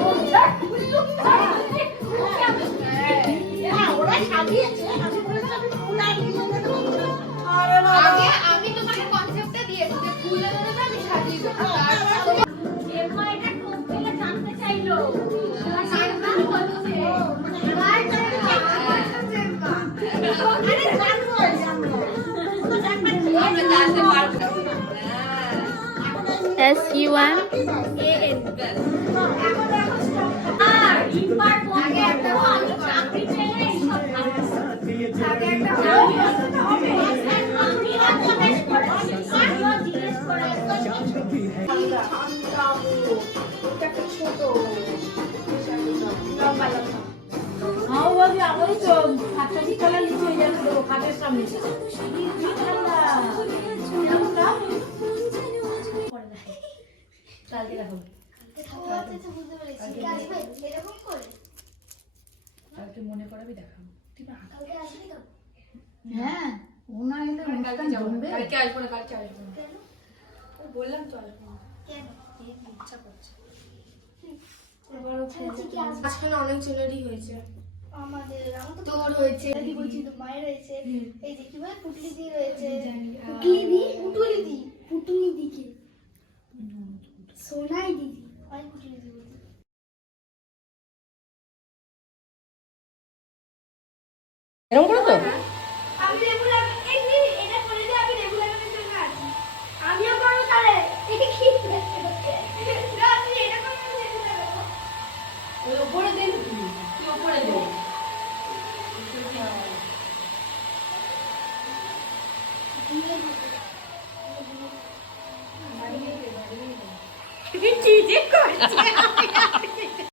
Olacak. আমিও জিজ্ঞেস করেছি হাও বাবি আমারই তো খাটটা বিকালে লিচু হয়ে যাবে খাটের সামনে কালকে মনে করাবি দেখাবো। ঠিক আছে হ্যাঁ ও না এলে অনুষ্ঠান জমবে। কালকে আসব না কালকে আসব না। বললাম তো আসব না ইচ্ছা করছে। আজকে অনেক জনেরই হয়েছে। আমাদের তোর হয়েছে। দিদি বলছি তো মায়ের রয়েছে এই যে কি বলে পুটলি দি রয়েছে? পুটলি দি পুটুলি দি পুটুলি দিকে সোনাই দিদি আমি পুটলি দি বলছি এরকম করে তো আমি রেগুলার এই যে এটা করে যে আমি রেগুলারের জন্য আছি আমিও করব তাহলে এটা কি না আমি এটা করব রেগুলার ওই উপরে দেন তুই উপরে দে কি যে করছে?